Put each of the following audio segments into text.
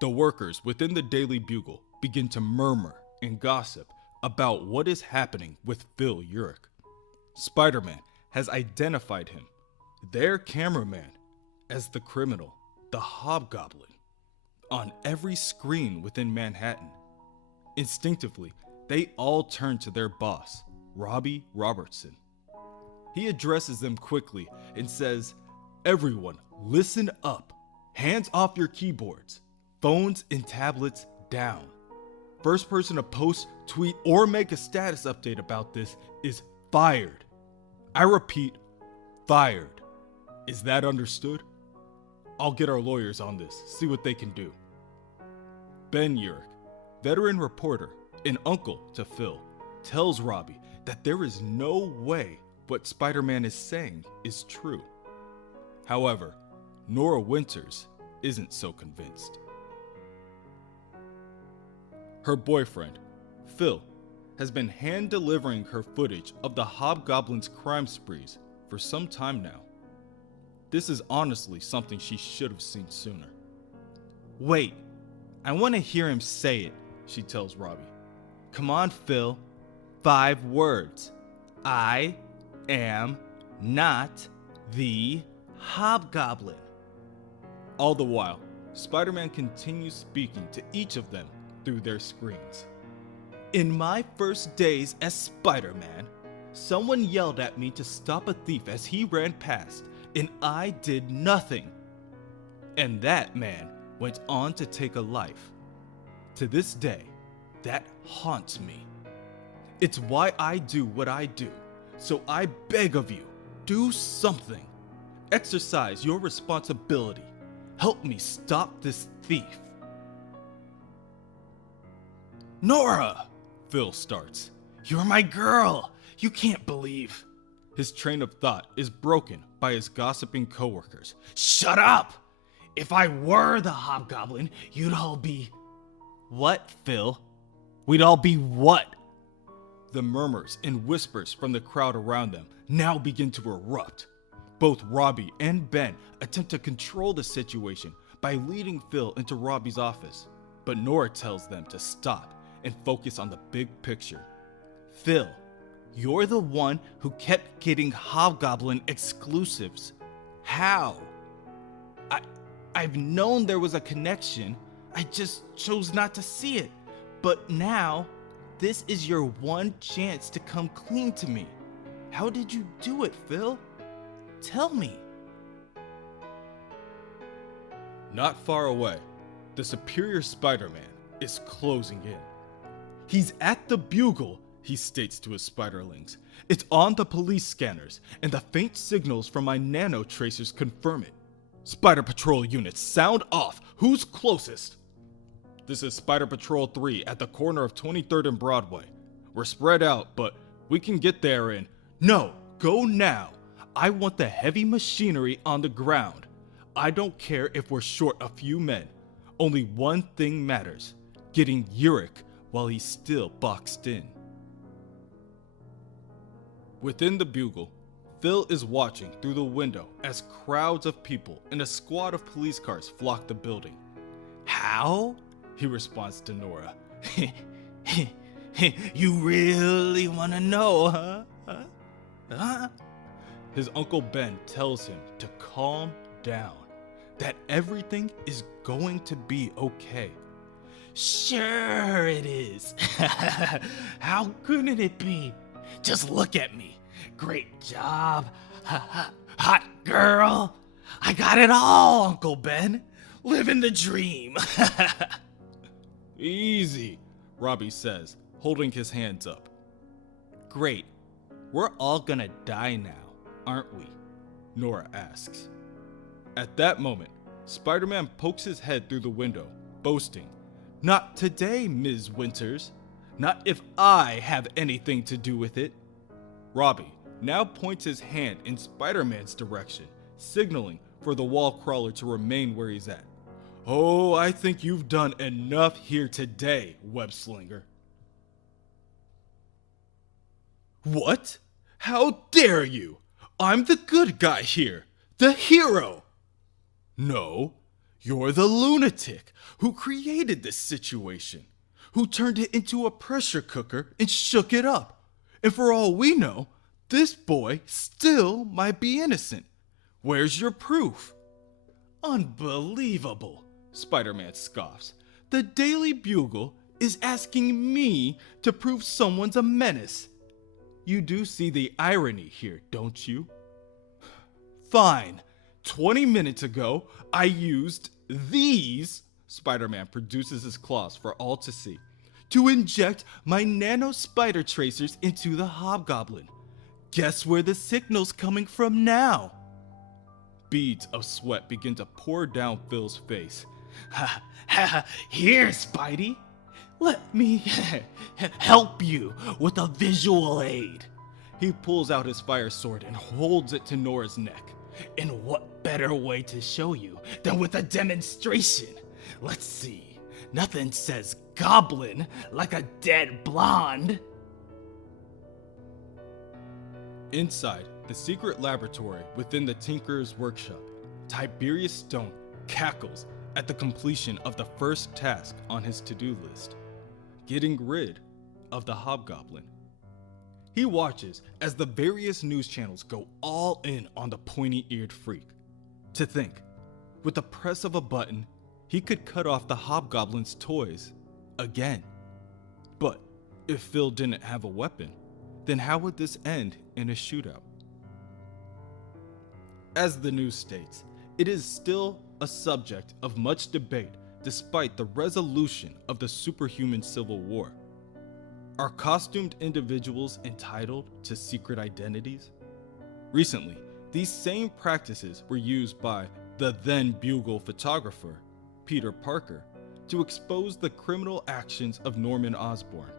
The workers within the Daily Bugle begin to murmur and gossip about what is happening with Phil Urich. Spider-Man has identified him, their cameraman, as the criminal, the Hobgoblin, on every screen within Manhattan. Instinctively, they all turn to their boss, Robbie Robertson. He addresses them quickly and says, "Everyone, listen up. Hands off your keyboards. Phones and tablets down. First person to post, tweet, or make a status update about this is fired. I repeat, fired. Is that understood? I'll get our lawyers on this, see what they can do." Ben Urich, veteran reporter and uncle to Phil, tells Robbie that there is no way what Spider-Man is saying is true. However, Nora Winters isn't so convinced. Her boyfriend, Phil, has been hand-delivering her footage of the Hobgoblin's crime sprees for some time now. This is honestly something she should have seen sooner. "Wait, I want to hear him say it," she tells Robbie. "Come on, Phil. 5 words. I am not the Hobgoblin." All the while, Spider-Man continues speaking to each of them through their screens. "In my first days as Spider-Man, someone yelled at me to stop a thief as he ran past, and I did nothing. And that man went on to take a life. To this day, that haunts me. It's why I do what I do, so I beg of you, do something. Exercise your responsibility. Help me stop this thief." "Nora!" Phil starts. "You're my girl! You can't believe..." His train of thought is broken by his gossiping coworkers. "Shut up! If I were the Hobgoblin, you'd all be..." "What, Phil? We'd all be what?" The murmurs and whispers from the crowd around them now begin to erupt. Both Robbie and Ben attempt to control the situation by leading Phil into Robbie's office, but Nora tells them to stop and focus on the big picture. "Phil, you're the one who kept getting Hobgoblin exclusives. How?" I've known there was a connection. I just chose not to see it. But now, this is your one chance to come clean to me. How did you do it, Phil? Tell me." Not far away, the Superior Spider-Man is closing in. "He's at the Bugle," he states to his spiderlings. "It's on the police scanners, and the faint signals from my nano tracers confirm it. Spider Patrol units, sound off. Who's closest?" "This is Spider Patrol 3 at the corner of 23rd and Broadway. We're spread out, but we can get there in..." "No, go now. I want the heavy machinery on the ground. I don't care if we're short a few men. Only one thing matters: getting Urich while he's still boxed in." Within the Bugle, Phil is watching through the window as crowds of people and a squad of police cars flock the building. "How?" he responds to Nora. "You really want to know, huh? His Uncle Ben tells him to calm down, that everything is going to be okay. "Sure it is. How couldn't it be? Just look at me. Great job. Hot girl. I got it all, Uncle Ben. Living the dream." "Easy," Robbie says, holding his hands up. "Great. We're all gonna die now, aren't we?" Nora asks. At that moment, Spider-Man pokes his head through the window, boasting, "Not today, Ms. Winters. Not if I have anything to do with it." Robbie now points his hand in Spider-Man's direction, signaling for the wall crawler to remain where he's at. "Oh, I think you've done enough here today, web-slinger." "What? How dare you? I'm the good guy here, the hero." "No, You're the lunatic who created this situation, who turned it into a pressure cooker and shook it up. And for all we know, this boy still might be innocent. Where's your proof?" "Unbelievable," Spider-Man scoffs. "The Daily Bugle is asking me to prove someone's a menace. You do see the irony here, don't you? Fine. 20 minutes ago, I used these," Spider-Man produces his claws for all to see, "to inject my nano spider tracers into the Hobgoblin. Guess where the signal's coming from now?" Beads of sweat begin to pour down Phil's face. "Ha ha, here, Spidey. Let me help you with a visual aid." He pulls out his fire sword and holds it to Nora's neck. "And what better way to show you than with a demonstration? Let's see. Nothing says goblin like a dead blonde." Inside the secret laboratory within the Tinker's workshop, Tiberius Stone cackles at the completion of the first task on his to-do list, getting rid of the Hobgoblin. He watches as the various news channels go all in on the pointy-eared freak. To think, with the press of a button, he could cut off the Hobgoblin's toys again. But if Phil didn't have a weapon, then how would this end in a shootout? As the news states, it is still a subject of much debate despite the resolution of the superhuman civil war. Are costumed individuals entitled to secret identities? Recently, these same practices were used by the then Bugle photographer, Peter Parker, to expose the criminal actions of Norman Osborn,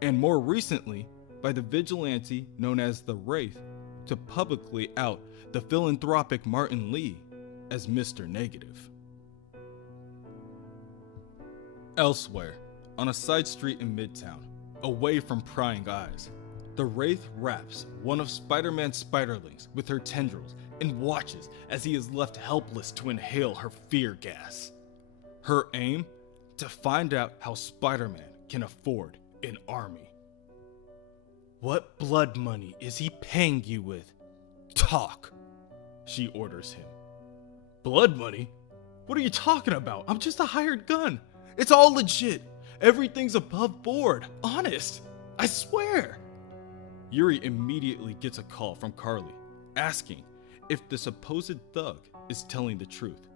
and more recently by the vigilante known as the Wraith to publicly out the philanthropic Martin Lee as Mr. Negative. Elsewhere, on a side street in Midtown, away from prying eyes, the Wraith wraps one of Spider-Man's spiderlings with her tendrils and watches as he is left helpless to inhale her fear gas. Her aim? To find out how Spider-Man can afford an army. "What blood money is he paying you with? Talk," she orders him. "Blood money? What are you talking about? I'm just a hired gun. It's all legit. Everything's above board. Honest. I swear." Yuri immediately gets a call from Carly, asking if the supposed thug is telling the truth.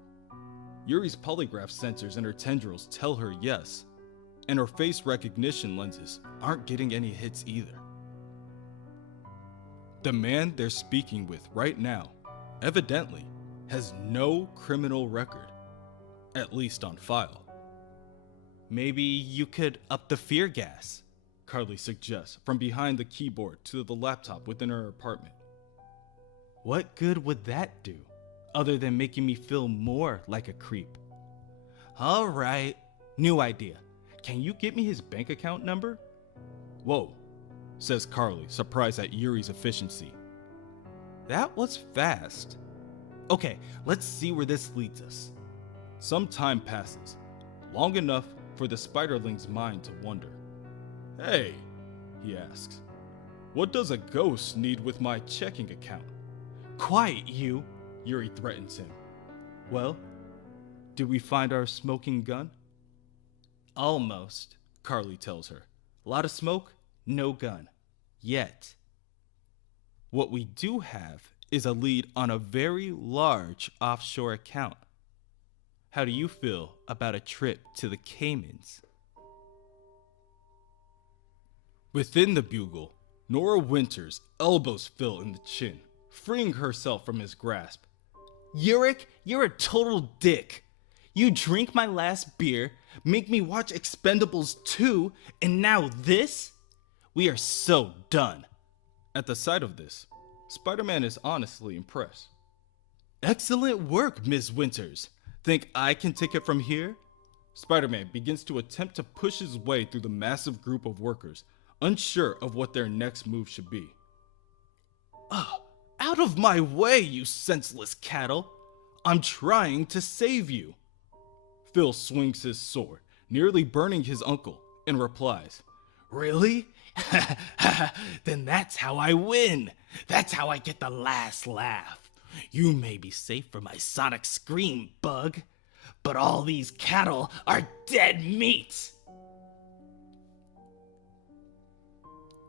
Yuri's polygraph sensors in her tendrils tell her yes, and her face recognition lenses aren't getting any hits either. The man they're speaking with right now, evidently, has no criminal record, at least on file. "Maybe you could up the fear gas," Carly suggests from behind the keyboard to the laptop within her apartment. "What good would that do, other than making me feel more like a creep?" "All right, new idea. Can you get me his bank account number?" "Whoa," says Carly, surprised at Yuri's efficiency. "That was fast. Okay, let's see where this leads us." Some time passes, long enough for the Spiderling's mind to wonder. "Hey," he asks, "what does a ghost need with my checking account?" "Quiet, you," Yuri threatens him. "Well, did we find our smoking gun?" "Almost," Carly tells her. "A lot of smoke, no gun. Yet. What we do have is a lead on a very large offshore account. How do you feel about a trip to the Caymans?" Within the Bugle, Nora Winters elbows Phil in the chin, freeing herself from his grasp. "Urich, you're a total dick. You drink my last beer, make me watch Expendables 2, and now this? We are so done." At the sight of this, Spider-Man is honestly impressed. "Excellent work, Ms. Winters. Think I can take it from here?" Spider-Man begins to attempt to push his way through the massive group of workers, unsure of what their next move should be. Out of my way, you senseless cattle! I'm trying to save you." Phil swings his sword, nearly burning his uncle, and replies, Really? Then that's how I win. That's how I get the last laugh. You may be safe from my sonic scream, Bug, but all these cattle are dead meat.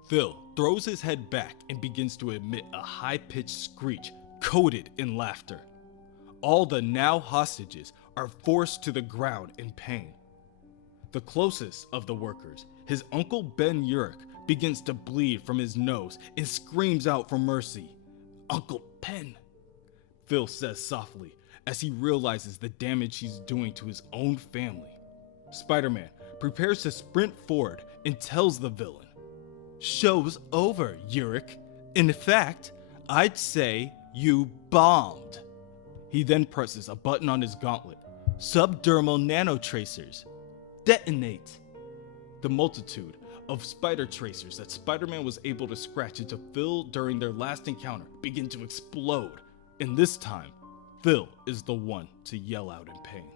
Phil throws his head back and begins to emit a high-pitched screech coated in laughter. All the now hostages are forced to the ground in pain. The closest of the workers, his uncle Ben Urich, begins to bleed from his nose and screams out for mercy. Uncle Ben, Phil says softly as he realizes the damage he's doing to his own family. Spider-Man prepares to sprint forward and tells the villain, "Show's over, Urich. In fact, I'd say you bombed." He then presses a button on his gauntlet. Subdermal nanotracers. Detonate. The multitude of spider tracers that Spider-Man was able to scratch into Phil during their last encounter begin to explode, and this time, Phil is the one to yell out in pain.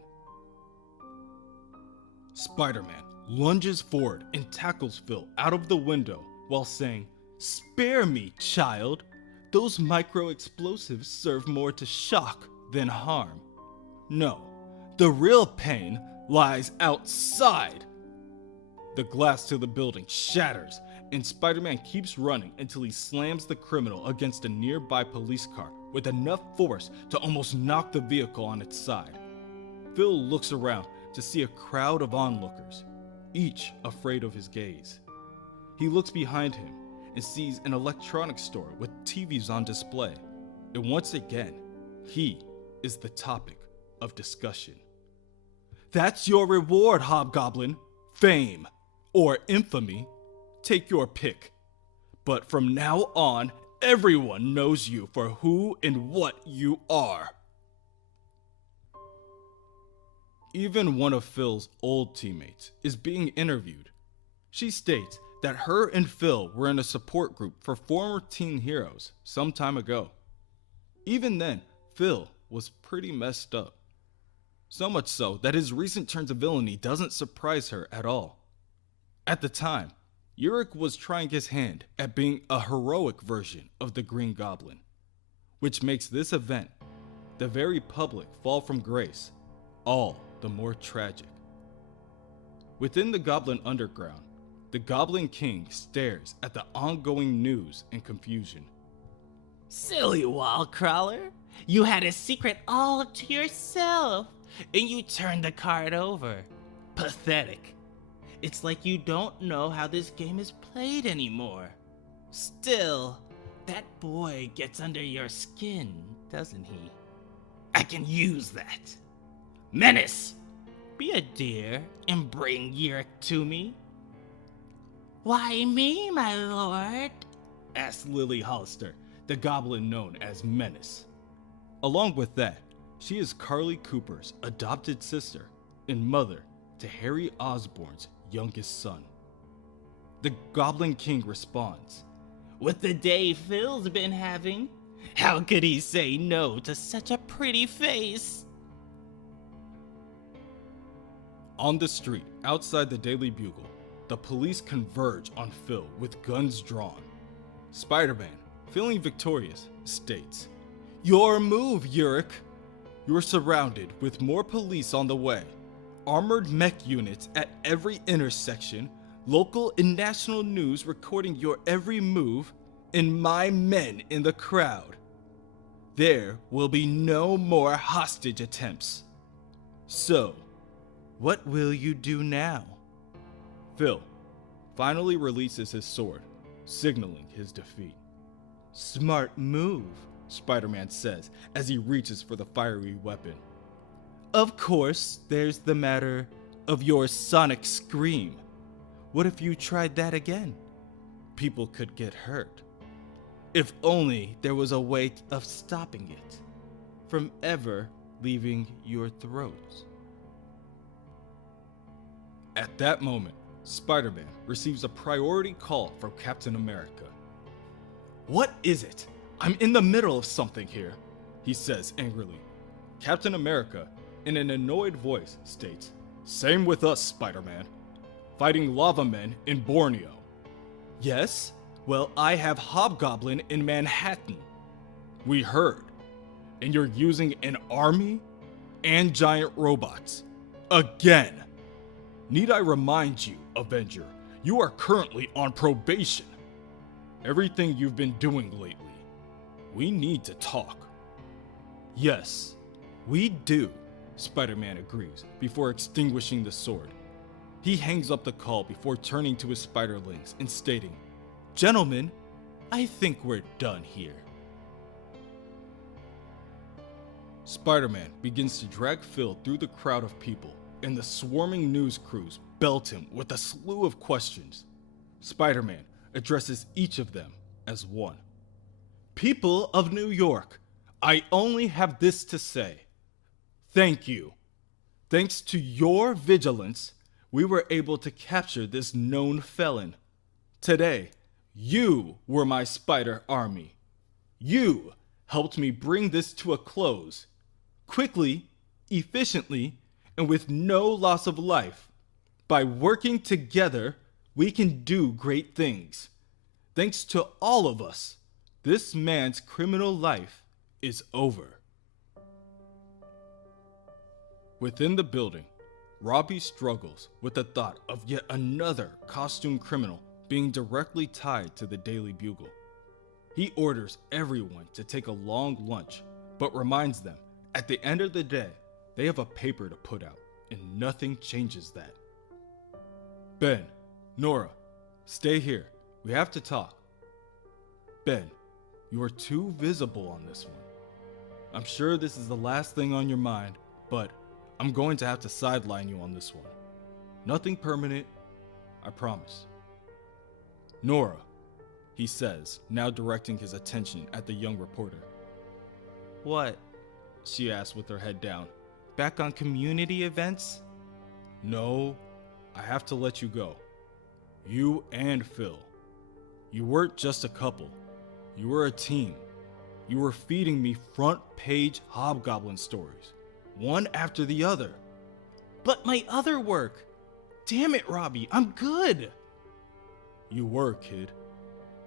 Spider-Man lunges forward and tackles Phil out of the window while saying, "Spare me, child. Those micro-explosives serve more to shock than harm. No, the real pain lies outside." The glass to the building shatters, and Spider-Man keeps running until he slams the criminal against a nearby police car with enough force to almost knock the vehicle on its side. Phil looks around to see a crowd of onlookers, each afraid of his gaze. He looks behind him and sees an electronics store with TVs on display, and once again, he is the topic of discussion. "That's your reward, Hobgoblin. Fame. Or infamy. Take your pick. But from now on, everyone knows you for who and what you are." Even one of Phil's old teammates is being interviewed. She states that her and Phil were in a support group for former teen heroes some time ago. Even then, Phil was pretty messed up. So much so that his recent turn to villainy doesn't surprise her at all. At the time, Urich was trying his hand at being a heroic version of the Green Goblin, which makes this event, the very public fall from grace, all the more tragic. Within the Goblin Underground, the Goblin King stares at the ongoing news and confusion. Silly wall crawler, you had a secret all to yourself, and you turned the card over. Pathetic. It's like you don't know how this game is played anymore. Still, that boy gets under your skin, doesn't he? I can use that. Menace! Be a dear and bring Urich to me. Why me, my lord? Asked Lily Hollister, the goblin known as Menace. Along with that, she is Carly Cooper's adopted sister and mother to Harry Osborn's youngest son. The Goblin King responds, "With the day Phil's been having, how could he say no to such a pretty face?" On the street outside the Daily Bugle, the police converge on Phil with guns drawn. Spider-Man, feeling victorious, states, "Your move, Urich. You're surrounded with more police on the way. Armored mech units at every intersection, local and national news recording your every move, and my men in the crowd. There will be no more hostage attempts. So, what will you do now?" Phil finally releases his sword, signaling his defeat. "Smart move," Spider-Man says as he reaches for the fiery weapon. "Of course, there's the matter of your sonic scream. What if you tried that again? People could get hurt. If only there was a way of stopping it from ever leaving your throat." At that moment, Spider-Man receives a priority call from Captain America. "What is it? I'm in the middle of something here," he says angrily. Captain America, in an annoyed voice, states, "Same with us, Spider-Man. Fighting lava men in Borneo." "Yes? Well, I have Hobgoblin in Manhattan." "We heard. And you're using an army and giant robots. Again. Need I remind you, Avenger, you are currently on probation. Everything you've been doing lately. We need to talk." "Yes, we do," Spider-Man agrees before extinguishing the sword. He hangs up the call before turning to his spiderlings and stating, "Gentlemen, I think we're done here." Spider-Man begins to drag Phil through the crowd of people, and the swarming news crews belt him with a slew of questions. Spider-Man addresses each of them as one. "People of New York, I only have this to say. Thank you. Thanks to your vigilance, we were able to capture this known felon. Today, you were my spider army. You helped me bring this to a close. Quickly, efficiently, and with no loss of life. By working together, we can do great things. Thanks to all of us, this man's criminal life is over." Within the building, Robbie struggles with the thought of yet another costumed criminal being directly tied to the Daily Bugle. He orders everyone to take a long lunch, but reminds them, at the end of the day, they have a paper to put out, and nothing changes that. "Ben, Nora, stay here. We have to talk." "Ben, you are too visible on this one. I'm sure this is the last thing on your mind, but I'm going to have to sideline you on this one. Nothing permanent, I promise." "Nora," he says, now directing his attention at the young reporter. What? She asks with her head down. Back on community events? "No, I have to let you go. You and Phil. You weren't just a couple. You were a team. You were feeding me front-page Hobgoblin stories, one after the other." But my other work. Damn it, Robbie, I'm good. "You were, kid.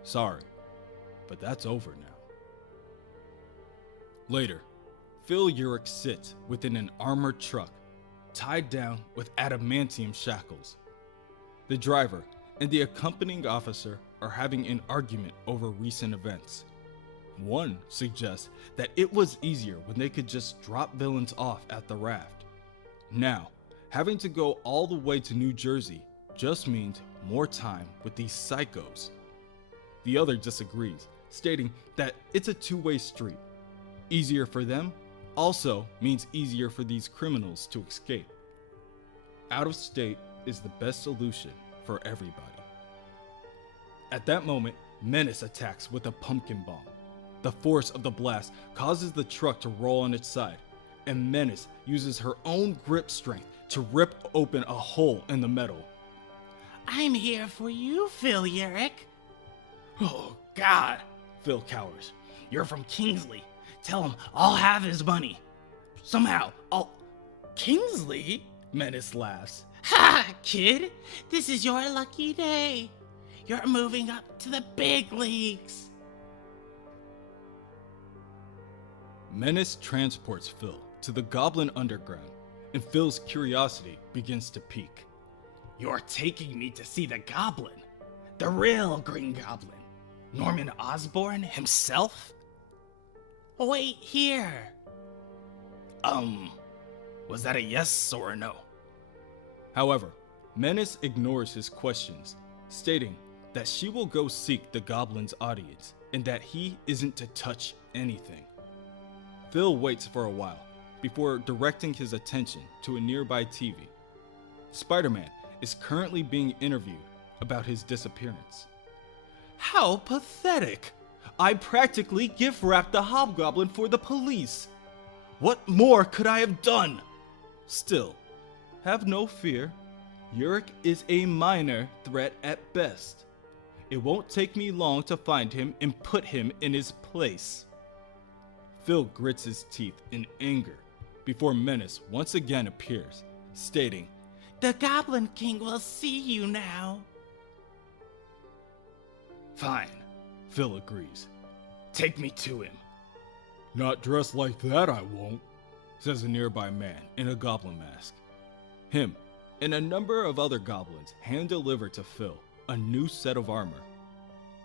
Sorry, but that's over now." Later, Phil Urich sits within an armored truck, tied down with adamantium shackles. The driver and the accompanying officer are having an argument over recent events. One suggests that it was easier when they could just drop villains off at the raft. Now, having to go all the way to New Jersey just means more time with these psychos. The other disagrees, stating that it's a two-way street. Easier for them also means easier for these criminals to escape. Out of state is the best solution for everybody. At that moment, Menace attacks with a pumpkin bomb. The force of the blast causes the truck to roll on its side, and Menace uses her own grip strength to rip open a hole in the metal. I'm here for you, Phil Urich. "Oh, God," Phil cowers. You're from Kingsley. Tell him I'll have his money. Somehow, I'll... "Kingsley?" Menace laughs. Ha, kid! This is your lucky day. You're moving up to the big leagues. Menace transports Phil to the Goblin Underground, and Phil's curiosity begins to peak. You're taking me to see the Goblin. The real Green Goblin. Norman Osborn himself? Wait here. Was that a yes or a no? However, Menace ignores his questions, stating that she will go seek the Goblin's audience and that he isn't to touch anything. Phil waits for a while before directing his attention to a nearby TV. Spider-Man is currently being interviewed about his disappearance. How pathetic! I practically gift-wrapped the Hobgoblin for the police. What more could I have done? Still, have no fear. Urich is a minor threat at best. It won't take me long to find him and put him in his place. Phil grits his teeth in anger, before Menace once again appears, stating, "The Goblin King will see you now." "Fine," Phil agrees. "Take me to him." "Not dressed like that, I won't," says a nearby man in a goblin mask. Him and a number of other goblins hand-deliver to Phil a new set of armor.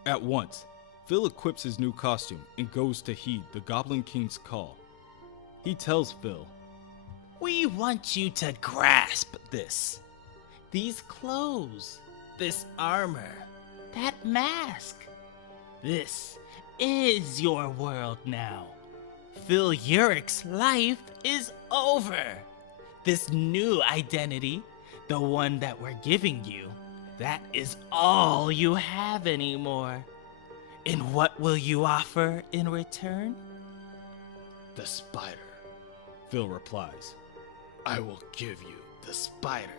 At once, Phil equips his new costume and goes to heed the Goblin King's call. He tells Phil, "We want you to grasp this. These clothes, this armor, that mask. This is your world now. Phil Urich's life is over. This new identity, the one that we're giving you, that is all you have anymore. And what will you offer in return?" "The spider," Phil replies. "I will give you the spider."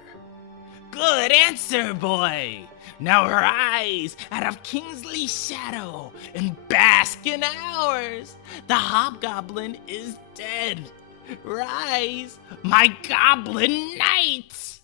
"Good answer, boy! Now rise out of Kingsley's shadow and bask in ours. The Hobgoblin is dead. Rise, my Goblin Knight!"